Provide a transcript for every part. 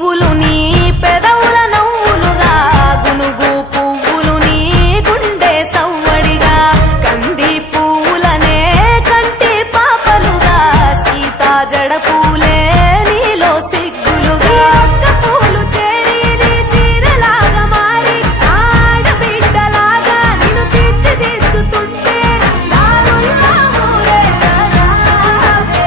పువ్వులు నీ పెదవుల నవ్వులుగా గునుగు పువ్వులు నీ గుండె సవ్వడిగా కంది పువ్వులనే కంటి పాపలుగా సీతా జడ పూలే నీలో సిగ్గులుగా పూలు చేరి నీ చీరలాగా మారి ఆడబిడ్డలాగా నిన్ను తీర్చిదిద్దుతుంటే దారుల్లా ఊరేగరావే.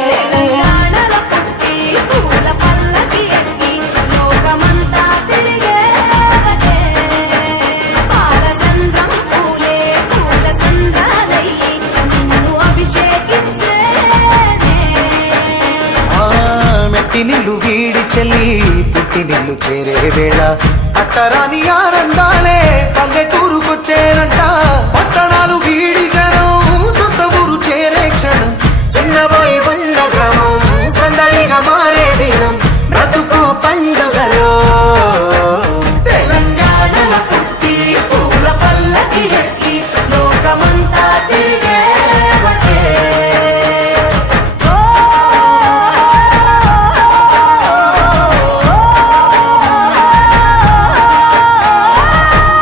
తెలంగాణల పుట్టి పూల పల్లకి ఎక్కి లోకమంతా తిరిగేవటే పాలసంద్రం పూలే పూల సంద్రాలయ్యి నిన్ను అభిషేకించేనే. మెట్టి నిల్లు వీడి చెల్లి పుట్టి నిల్లు చేరే వేళ అట్టరాని ఆనందాలే పల్లెటూరుకొచ్చేనంట. పట్టణాలు వీడి జనం సొంత ఊరు చేరే క్షణం చిన్నబోయి బండ గ్రామం సందడిగా మారే దినం బ్రతుకు పండుగలో. తెలంగాణల పుట్టి పూల పల్లకి ఎక్కి లోకమంతా తిరిగేవటే.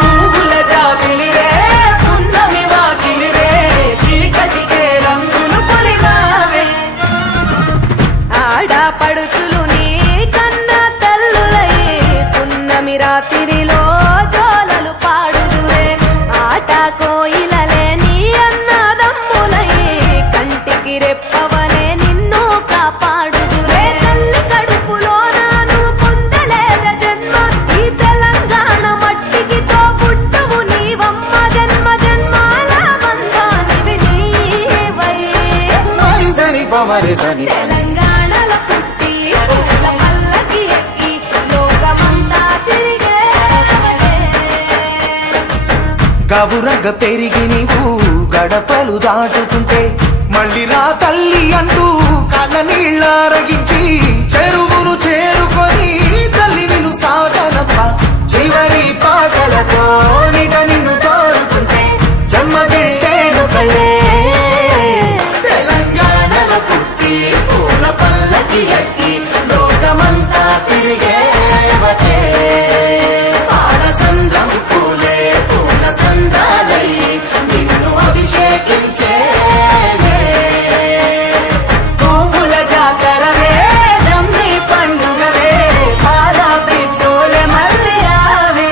పువ్వుల జాబిలివే పున్నమి వాకిలివే చీకటికే రంగులు పొలిమావే ఆడపడుచులు నీ కన్న తల్లులయ్యే పున్నమి రాత్రిలో జోలలు పాడుదురే ఆట కోయిలలే నీ అన్నదమ్ములయ్యే కంటికి రెప్పవలే నిన్ను కాపాడుదురే. తల్లి కడుపులో నాను పొందలేద జన్మ ఈ తెలంగాణ మట్టికి తో పుట్టవు నీవమ్మ జన్మ జన్మాల బంధానివి నీవై. మరిసని పమరిసని తెలంగాణల పుట్టి పూల పల్లకి ఎక్కి లోకమంతా తిరిగేవటే. గవురగ పెరిగి నీవు గడపలు దాటుతుంటే మళ్ళీ రా తల్లి అంటూ కళ్ళ నీళ్ళారగించి చెరువును చేరుకొని తల్లి నిన్ను సాగనప్ప చివరి పాటలతో నిట నిన్ను తోరుతుంటే జన్మగిట్టేను కళ్ళే. తెలంగాణల పుట్టి పూల పల్లకి ఎక్కి లోకమంతా తిరిగేవటే పాలసంద్రం పూలే పూల సంద్రాలయ్యి నిన్ను అభిషేకించేనే. పువ్వుల జాతరవే జమ్మి పండుగవే పాల పిట్టోలే మళ్ళీ రావే.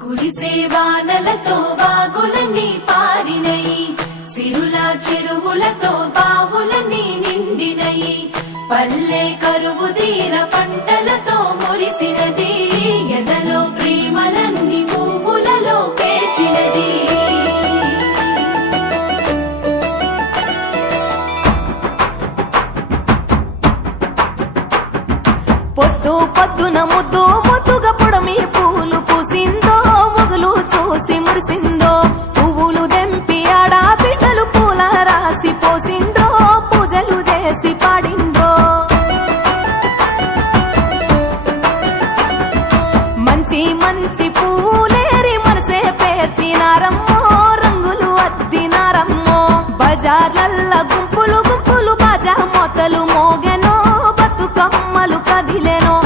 కురిసే వానలతో వాగులన్నీ పారినయి సిరుల చెరువులతో బావులన్నీ నిండినయి పల్లె కరువు తీర పంటలతో మురిసినది ఎదలో ప్రేమలన్నీ పువ్వులలో పేర్చినది. పొద్దు పొద్దున ముద్దు ముద్దుగా పొడమి పూలు పూసిందో మొగులు చూసి మురిసిందో పువ్వులు దెంపి ఆడా బిడ్డలు పూల రాసి పోసిందో పూజలు చేసి పాడిందో. మంచి మంచి పూలేరి మనసే పేర్చినారమ్మో రంగులు అద్దినారమ్మో బజార్లల్ల గుంపులు గుంపులు బాజా మొతలు మోగెనో బతుకమ్మలు కదిలెనో